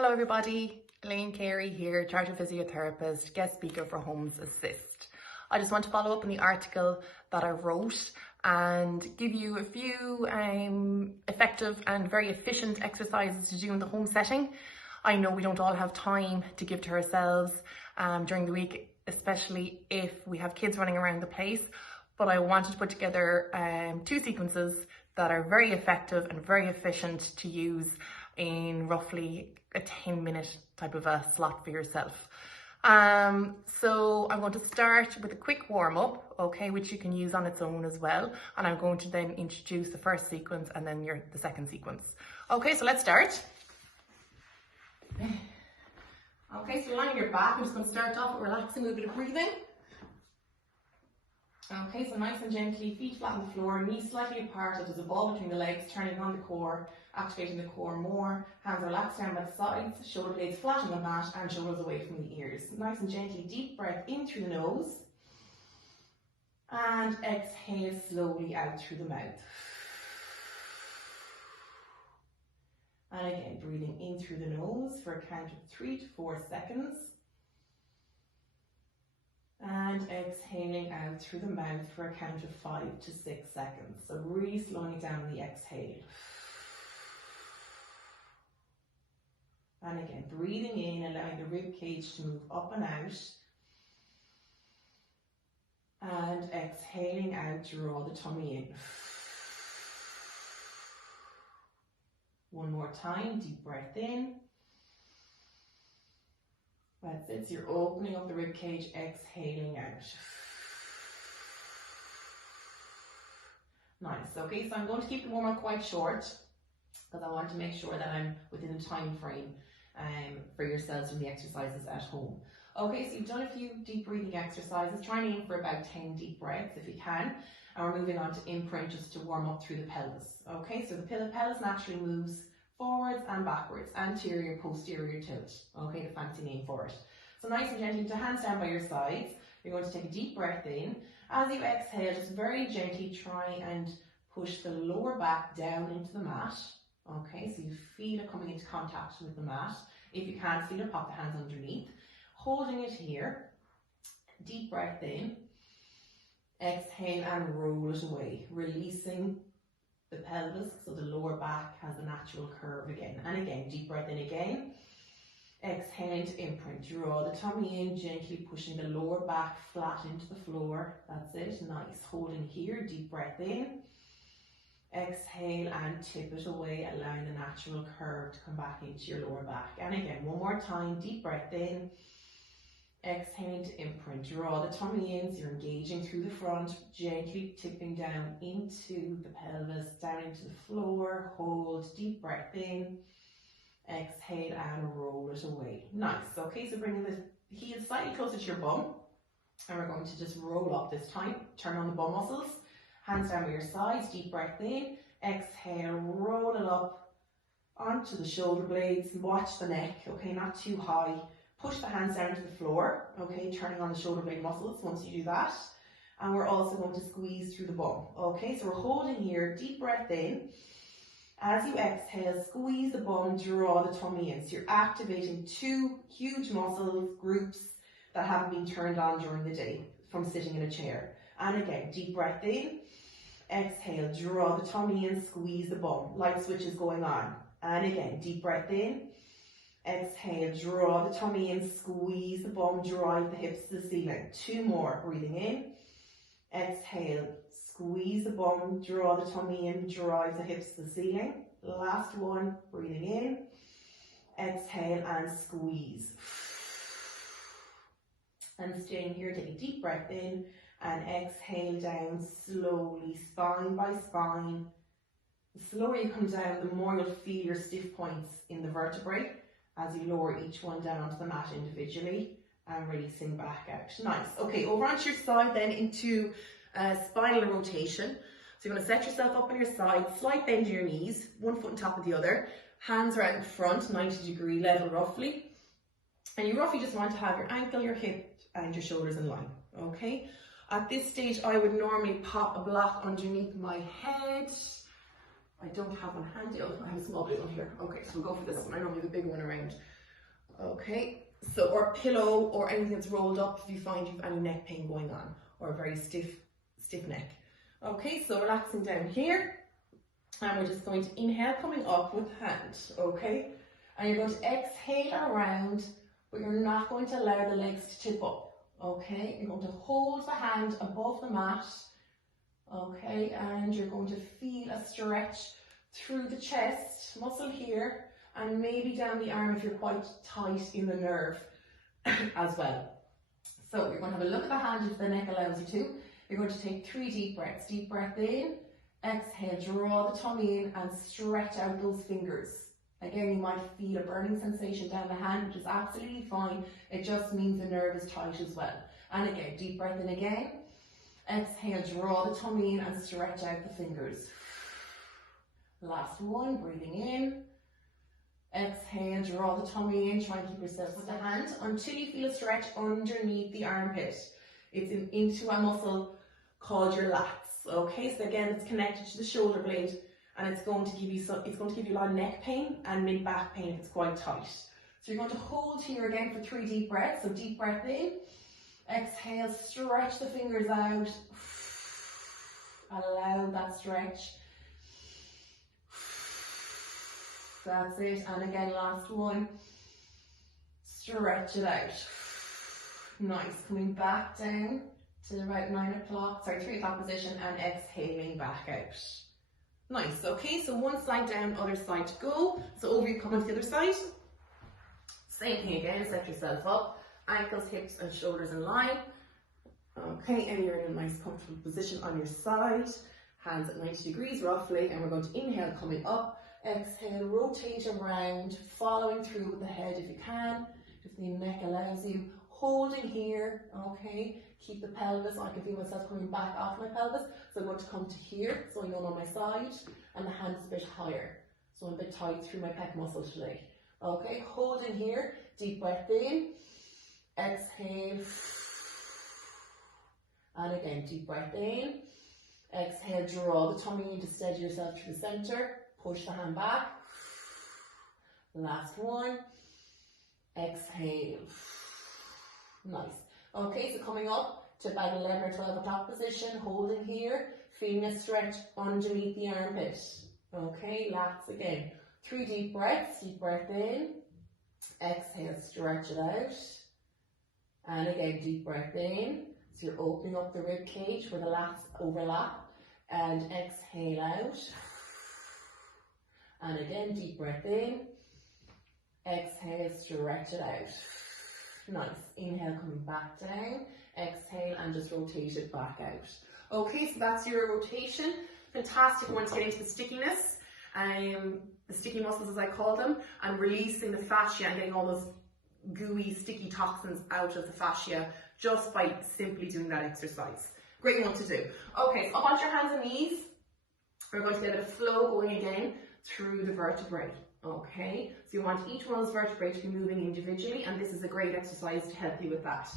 Hello everybody, Elaine Carey here, Chartered Physiotherapist, guest speaker for Homes Assist. I just want to follow up on the article that I wrote and give you a few effective and very efficient exercises to do in the home setting. I know we don't all have time to give to ourselves during the week, especially if we have kids running around the place, but I wanted to put together two sequences that are very effective and very efficient to use in roughly a 10-minute type of a slot for yourself. So I'm going to start with a quick warm-up, okay, which you can use on its own as well. And I'm going to then introduce the first sequence and then the second sequence. Okay, so let's start. Okay, so you're lying on your back. I'm just going to start off with relaxing with a bit of breathing. Okay, so nice and gently, feet flat on the floor, knees slightly apart, so there's a ball between the legs, turning on the core, activating the core more. Hands relaxed down by the sides, shoulder blades flat on the mat and shoulders away from the ears. Nice and gently, deep breath in through the nose and exhale slowly out through the mouth. And again, breathing in through the nose for a count of 3 to 4 seconds. And exhaling out through the mouth for a count of 5 to 6 seconds. So really slowing it down on the exhale. And again, breathing in, allowing the rib cage to move up and out. And exhaling out, draw the tummy in. One more time, deep breath in. That's it, so you're opening up the rib cage, exhaling out. Nice, okay, so I'm going to keep the warm-up quite short because I want to make sure that I'm within the time frame for yourselves from the exercises at home. Okay, so you've done a few deep breathing exercises. Try and aim for about 10 deep breaths if you can. And we're moving on to imprint just to warm up through the pelvis. Okay, so the pelvis naturally moves forwards and backwards, anterior, posterior tilt. Okay, the fancy name for it. So nice and gently, with the hands down by your sides. You're going to take a deep breath in. As you exhale, just very gently try and push the lower back down into the mat. Okay, so you feel it coming into contact with the mat. If you can't feel it, pop the hands underneath. Holding it here. Deep breath in. Exhale and roll it away, releasing the pelvis, so the lower back has a natural curve again. And again, deep breath in again. Exhaling to imprint. Draw the tummy in, gently pushing the lower back flat into the floor. That's it. Nice. Holding here. Deep breath in. Exhale and tip it away, allowing the natural curve to come back into your lower back. And again, one more time. Deep breath in. Exhaling to imprint. Draw the tummy in, so you're engaging through the front, gently tipping down into the pelvis, down into the floor. Hold, deep breath in. Exhale and roll it away. Nice. Okay, so bringing the heels slightly closer to your bum. And we're going to just roll up this time. Turn on the bum muscles. Hands down by your sides. Deep breath in. Exhale, roll it up onto the shoulder blades. Watch the neck, okay, not too high. Push the hands down to the floor, okay, turning on the shoulder blade muscles once you do that. And we're also going to squeeze through the bum, okay? So we're holding here, deep breath in. As you exhale, squeeze the bum, draw the tummy in. So you're activating two huge muscle groups that haven't been turned on during the day from sitting in a chair. And again, deep breath in. Exhale, draw the tummy in, squeeze the bum. Light switches going on. And again, deep breath in. Exhale, draw the tummy in, squeeze the bum, drive the hips to the ceiling. 2 more, breathing in. Exhale, squeeze the bum, draw the tummy in, drive the hips to the ceiling. Last one, breathing in. Exhale and squeeze. And staying here, take a deep breath in and exhale down slowly, spine by spine. The slower you come down, the more you'll feel your stiff points in the vertebrae as you lower each one down onto the mat individually and releasing back out. Nice. Okay, over onto your side then into spinal rotation. So you're going to set yourself up on your side, slight bend in your knees, one foot on top of the other. Hands are out in front, 90-degree level roughly. And you roughly just want to have your ankle, your hip and your shoulders in line. Okay. At this stage, I would normally pop a block underneath my head I don't have one handy. Oh, I have a small blue one here. Okay, so we'll go for this one. I normally have a bigger one around. Okay, so, or pillow or anything that's rolled up if you find you have any neck pain going on or a very stiff neck. Okay, so relaxing down here. And we're just going to inhale, coming up with hand. Okay, and you're going to exhale around, but you're not going to allow the legs to tip up. Okay, you're going to hold the hand above the mat. Okay, and you're going to feel a stretch through the chest muscle here, and maybe down the arm if you're quite tight in the nerve as well. So you're going to have a look at the hand if the neck allows you to. You're going to take 3 deep breaths. Deep breath in, exhale, draw the tummy in and stretch out those fingers. Again, you might feel a burning sensation down the hand, which is absolutely fine. It just means the nerve is tight as well. And again, deep breath in again. Exhale, draw the tummy in and stretch out the fingers. Last one, breathing in. Exhale, draw the tummy in, try and keep yourself with the hand until you feel a stretch underneath the armpit. It's into a muscle called your lats. Okay, so again, it's connected to the shoulder blade, and it's going to give you a lot of neck pain and mid back pain if it's quite tight. So you're going to hold here again for 3 deep breaths. So deep breath in, exhale, stretch the fingers out. Allow that stretch. That's it. And again, last one. Stretch it out. Nice. Coming back down to about 3 o'clock position and exhaling back out. Nice. Okay, so one side down, other side to go. So over you come on to the other side. Same thing again, set yourself up. Ankles, hips and shoulders in line. Okay, and you're in a nice comfortable position on your side. Hands at 90 degrees roughly, and we're going to inhale coming up. Exhale, rotate around, following through with the head if you can, if the neck allows you. Holding here, okay, keep the pelvis. I can feel myself coming back off my pelvis, so I'm going to come to here, so I know I'm on my side, and the hand is a bit higher, so I'm a bit tight through my pec muscle today. Okay, holding here, deep breath in, exhale, and again, deep breath in, exhale, draw the tummy in to steady yourself to the center, push the hand back, last one, exhale. Nice. Okay, so coming up to about 11 or 12 o'clock position, holding here, feeling a stretch underneath the armpit. Okay, lats again. 3 deep breaths, deep breath in, exhale, stretch it out. And again, deep breath in. So you're opening up the rib cage where the lats overlap. And exhale out. And again, deep breath in. Exhale, stretch it out. Nice. Inhale, coming back down. Exhale, and just rotate it back out. Okay, so that's your rotation. Fantastic one to get into the stickiness. The sticky muscles, as I call them, and releasing the fascia and getting all those gooey, sticky toxins out of the fascia just by simply doing that exercise. Great one to do. Okay, so up onto your hands and knees. We're going to get a bit of flow going again through the vertebrae. Okay, so you want each one of those vertebrae to be moving individually, and this is a great exercise to help you with that.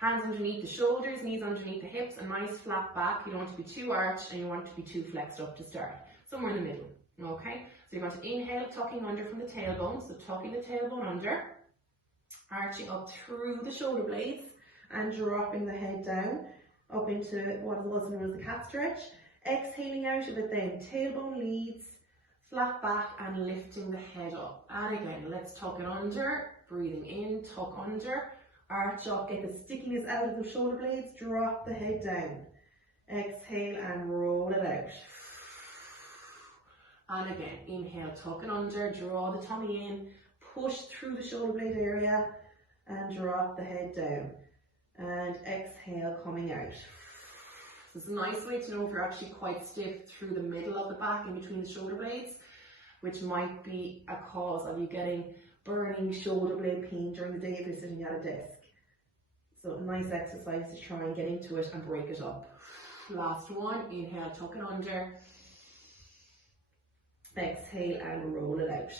Hands underneath the shoulders, knees underneath the hips, a nice flat back. You don't want to be too arched and you want it to be too flexed up to start. Somewhere in the middle. Okay, so you're going to inhale, tucking under from the tailbone, so tucking the tailbone under, arching up through the shoulder blades and dropping the head down up into what was known as the cat stretch. Exhaling out of it then, tailbone leads, flat back and lifting the head up. And again, let's tuck it under, breathing in, tuck under, arch up, get the stickiness out of the shoulder blades, drop the head down. Exhale and roll it out. And again, inhale, tuck it under, draw the tummy in, push through the shoulder blade area and drop the head down. And exhale, coming out. So it's a nice way to know if you're actually quite stiff through the middle of the back in between the shoulder blades, which might be a cause of you getting burning shoulder blade pain during the day if you're sitting at a desk. So a nice exercise to try and get into it and break it up. Last one, inhale, tuck it under. Exhale and roll it out.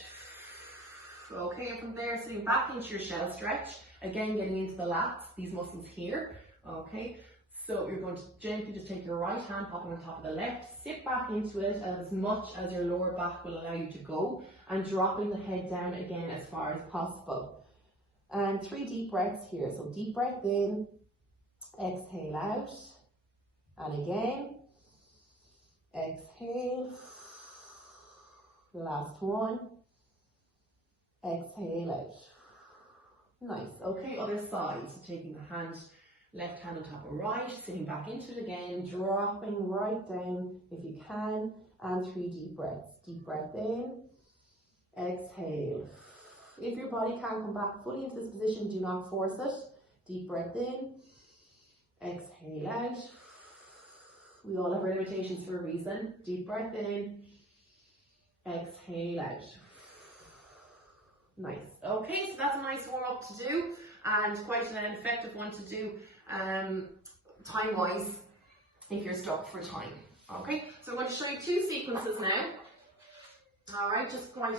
Okay, and from there, sitting back into your shell stretch. Again, getting into the lats, these muscles here. Okay, So you're going to gently just take your right hand, pop it on top of the left, sit back into it as much as your lower back will allow you to go, and dropping the head down again as far as possible. And 3 deep breaths here. So deep breath in, exhale out, and again, exhale, last one, exhale out. Nice. Okay, other side. So taking the hand, left hand on top of right, sitting back into it again, dropping right down if you can, and 3 deep breaths. Deep breath in, exhale. If your body can't come back fully into this position, do not force it. Deep breath in, exhale out. We all have our limitations for a reason. Deep breath in, exhale out. Nice. Okay, so that's a nice warm up to do, and quite an effective one to do time-wise if you're stuck for time. Okay, so I'm going to show you 2 sequences now. Alright, just quite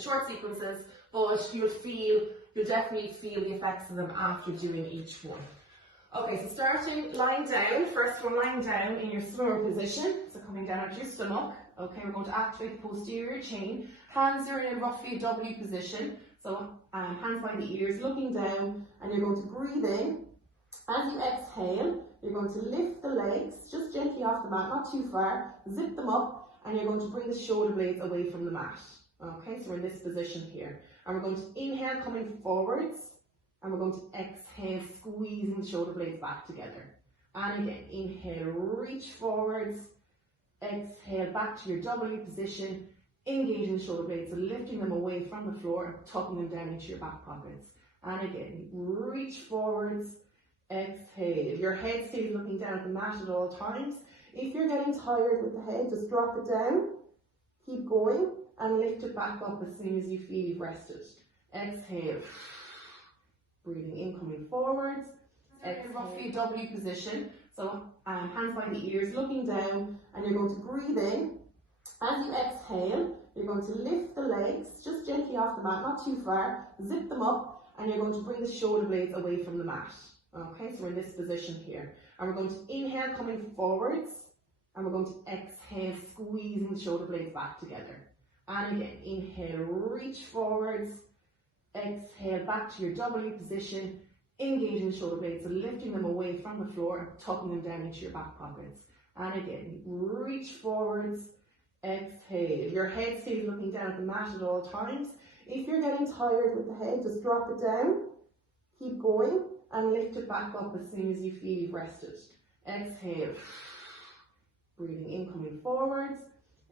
short sequences, but you'll definitely feel the effects of them after doing each one. Okay, so starting lying down, first one lying down in your swimmer position, so coming down onto your stomach. Okay, we're going to activate the posterior chain. Hands are in roughly a W position, so hands by the ears, looking down, and you're going to breathe in. As you exhale, you're going to lift the legs just gently off the mat, not too far, zip them up, and you're going to bring the shoulder blades away from the mat. Okay, so we're in this position here. And we're going to inhale, coming forwards, and we're going to exhale, squeezing the shoulder blades back together. And again, inhale, reach forwards, exhale, back to your W position, engaging the shoulder blades, so lifting them away from the floor and tucking them down into your back pockets. And again, reach forwards, exhale. Your head stays looking down at the mat at all times. If you're getting tired with the head, just drop it down, keep going, and lift it back up as soon as you feel you've rested. Exhale. Breathing in, coming forwards. Exhale, roughly W position. So hands by the ears, looking down, and you're going to breathe in. As you exhale, you're going to lift the legs just gently off the mat, not too far, zip them up, and you're going to bring the shoulder blades away from the mat. Okay, so we're in this position here. And we're going to inhale, coming forwards, and we're going to exhale, squeezing the shoulder blades back together. And again, inhale, reach forwards, exhale, back to your W position, engaging the shoulder blades, so lifting them away from the floor and tucking them down into your back pockets. And again, reach forwards, exhale. Your head stays looking down at the mat at all times. If you're getting tired with the head, just drop it down, keep going, and lift it back up as soon as you feel you've rested. Exhale. Breathing in, coming forwards.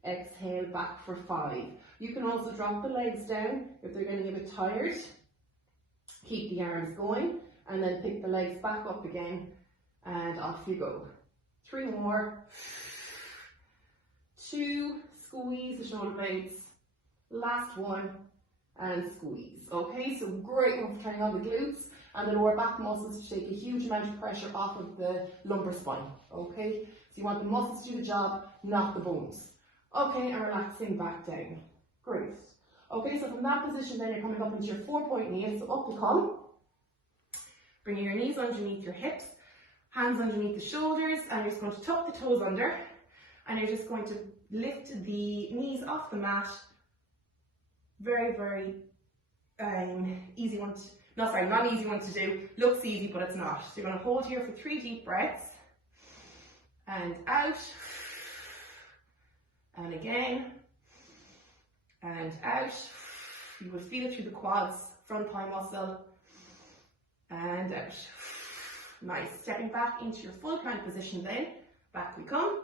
Exhale, back for 5. You can also drop the legs down if they're getting a bit tired. Keep the arms going, and then pick the legs back up again, and off you go. 3 more. 2, squeeze the shoulder blades. Last one, and squeeze. Okay, so great one for turning on the glutes and the lower back muscles to take a huge amount of pressure off of the lumbar spine. Okay, so you want the muscles to do the job, not the bones. Okay, and relaxing back down. Great. Okay, so from that position then you're coming up into your 4-point knee, so up you come. Bringing your knees underneath your hips, hands underneath the shoulders, and you're just going to tuck the toes under, and you're just going to lift the knees off the mat. Very, very easy one to, not easy one to do. Looks easy, but it's not. So you're going to hold here for 3 deep breaths, and out, and again, and out. You will feel it through the quads, front thigh muscle, and out. Nice. Stepping back into your full plank position then. Back we come.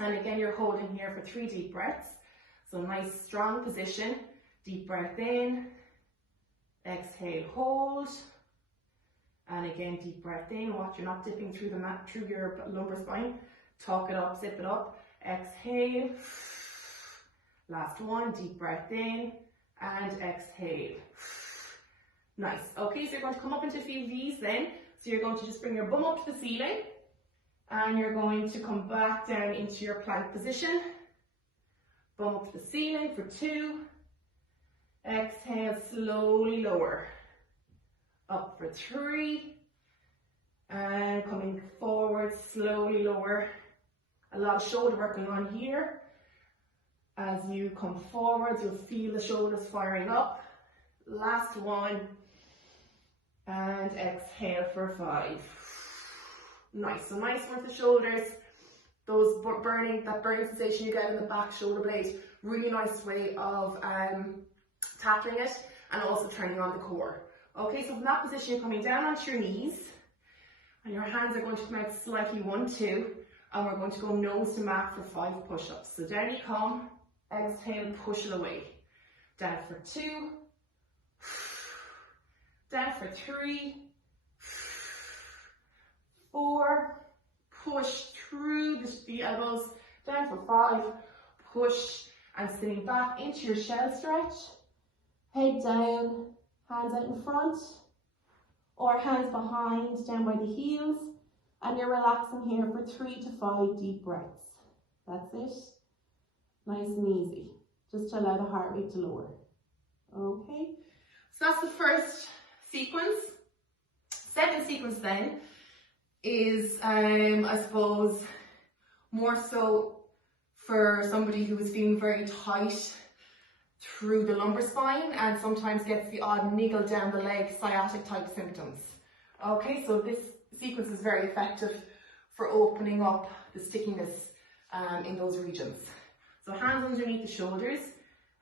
And again, you're holding here for 3 deep breaths. So nice, strong position. Deep breath in. Exhale, hold. And again, deep breath in. Watch you're not dipping through the mat, through your lumbar spine. Tuck it up, zip it up. Exhale. Last one, deep breath in. And exhale. Nice. Okay, so you're going to come up into a few V's then. So you're going to just bring your bum up to the ceiling. And you're going to come back down into your plank position. Bum up to the ceiling for 2. Exhale, slowly lower. Up for 3. And coming forward, slowly lower. A lot of shoulder work going on here. As you come forward, you'll feel the shoulders firing up. Last one. And exhale for 5. Nice, so nice for the shoulders. Those that burning sensation you get in the back shoulder blade. Really nice way of tackling it, and also turning on the core. Okay, so from that position, you're coming down onto your knees, and your hands are going to come out slightly, 1, 2, and we're going to go nose to mat for 5 push-ups. So down you come, exhale, push it away. Down for 2, down for 3, 4, push through the elbows, down for 5, push, and sitting back into your shell stretch. Head down, hands out in front, or hands behind, down by the heels, and you're relaxing here for 3 to 5 deep breaths. That's it. Nice and easy, just to allow the heart rate to lower. Okay, so that's the first sequence. Second sequence then is, I suppose, more so for somebody who is feeling very tight through the lumbar spine and sometimes gets the odd niggle down the leg, sciatic type symptoms. Okay, so this sequence is very effective for opening up the stickiness in those regions. So hands underneath the shoulders,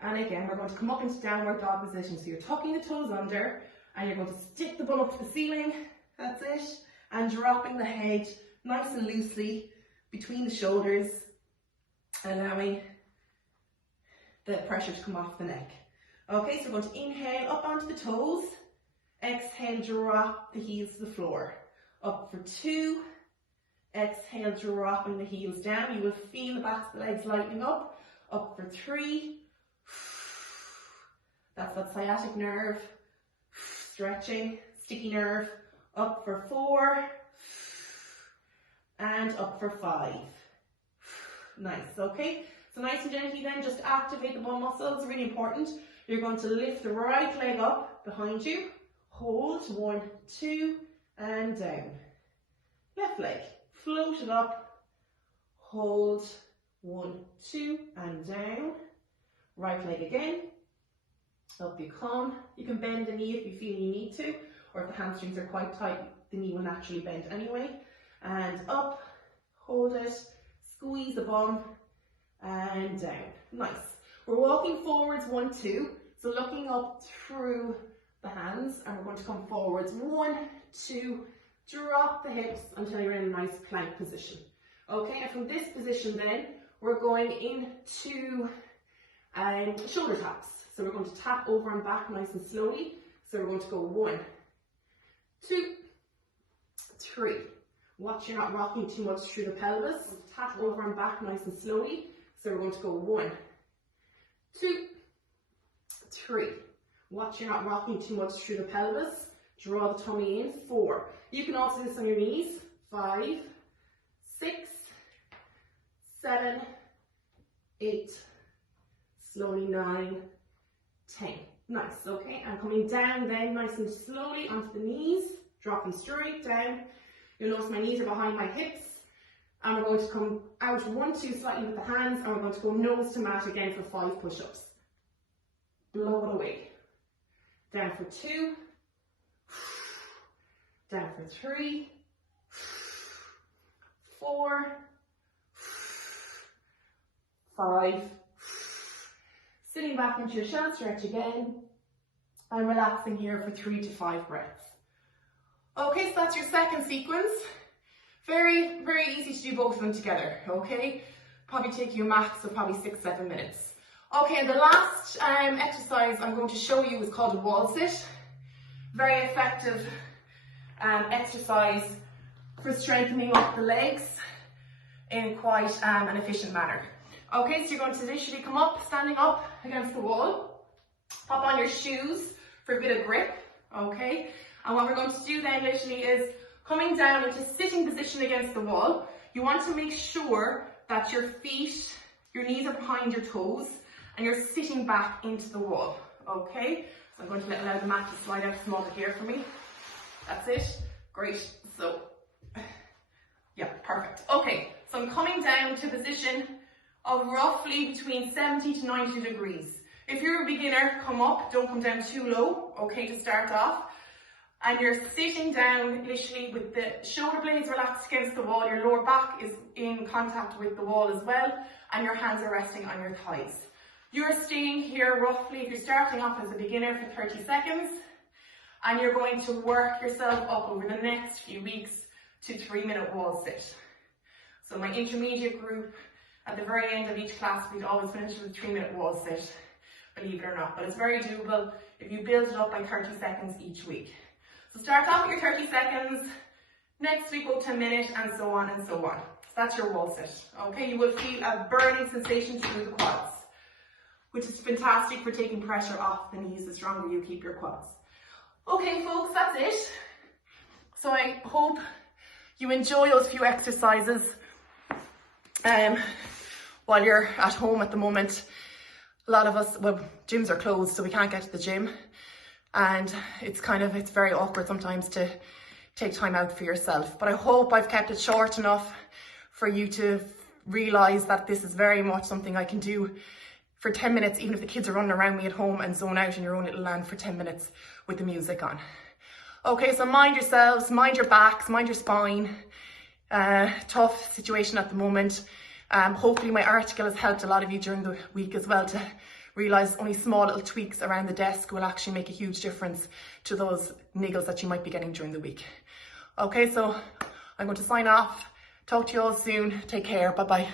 and again we're going to come up into downward dog position. So you're tucking the toes under, and you're going to stick the bum up to the ceiling, that's it, and dropping the head nice and loosely between the shoulders, allowing the pressure to come off the neck. Okay, so we're going to inhale up onto the toes, exhale, drop the heels to the floor. Up for 2, exhale, dropping the heels down. You will feel the backs of the legs lightening up. Up for 3, that's that sciatic nerve, stretching, sticky nerve. Up for 4, and up for 5. Nice, okay? So nice and gently then, just activate the bum muscles, really important. You're going to lift the right leg up behind you, hold, 1, 2, and down. Left leg, float it up, hold, 1, 2, and down. Right leg again, up you come. You can bend the knee if you feel you need to, or if the hamstrings are quite tight, the knee will naturally bend anyway. And up, hold it, squeeze the bum, and down. Nice. We're walking forwards, 1, 2. So looking up through the hands, and we're going to come forwards, 1, 2, drop the hips until you're in a nice plank position. Okay, and from this position then, we're going into shoulder taps. So we're going to tap over and back nice and slowly. So we're going to go 1, 2, 3. Watch you're not rocking too much through the pelvis. Tap over and back nice and slowly. So we're going to go 1, 2, 3. Watch you're not rocking too much through the pelvis. Draw the tummy in. 4. You can also do this on your knees. 5, 6, 7, 8, slowly 9, 10. Nice, okay, and coming down then nice and slowly onto the knees, dropping straight down. You'll notice my knees are behind my hips, and we're going to come out 1, 2 slightly with the hands, and we're going to go nose to mat again for 5 push-ups. Blow it away. Down for 2, down for 3, 4, 5, sitting back into your shell stretch again, and relaxing here for 3 to 5 breaths. Okay, so that's your second sequence. Very, very easy to do both of them together, okay? Probably take you a max of probably 6-7 minutes. Okay, and the last exercise I'm going to show you is called a wall sit. Very effective exercise for strengthening up the legs in quite an efficient manner. Okay, so you're going to initially come up, standing up against the wall. Pop on your shoes for a bit of grip, okay? And what we're going to do then literally is coming down into sitting position against the wall. You want to make sure that your feet, your knees are behind your toes, and you're sitting back into the wall, okay? So I'm going to allow the mat to slide out a small bit here for me. That's it. Great. So Yeah, perfect. Okay, so I'm coming down to a position of roughly between 70 to 90 degrees. If you're a beginner, come up, don't come down too low, okay, to start off. And you're sitting down literally with the shoulder blades relaxed against the wall, your lower back is in contact with the wall as well, and your hands are resting on your thighs. You're staying here roughly, if you're starting off as a beginner, for 30 seconds, and you're going to work yourself up over the next few weeks to 3-minute wall sit. So my intermediate group, at the very end of each class, we'd always finish with a 3-minute wall sit, believe it or not, but it's very doable if you build it up by 30 seconds each week. So start off with your 30 seconds, next week go to a minute, and so on and so on. So that's your wall sit. Okay, you will feel a burning sensation through the quads, which is fantastic for taking pressure off the knees. The stronger you keep your quads. Okay folks, that's it. So I hope you enjoy those few exercises while you're at home at the moment. A lot of us, well, gyms are closed, so we can't get to the gym. And it's very awkward sometimes to take time out for yourself. But I hope I've kept it short enough for you to realise that this is very much something I can do for 10 minutes, even if the kids are running around me at home, and zone out in your own little land for 10 minutes with the music on. Okay, so mind yourselves, mind your backs, mind your spine. Tough situation at the moment. Hopefully my article has helped a lot of you during the week as well to realise only small little tweaks around the desk will actually make a huge difference to those niggles that you might be getting during the week. Okay, so I'm going to sign off. Talk to you all soon. Take care. Bye-bye.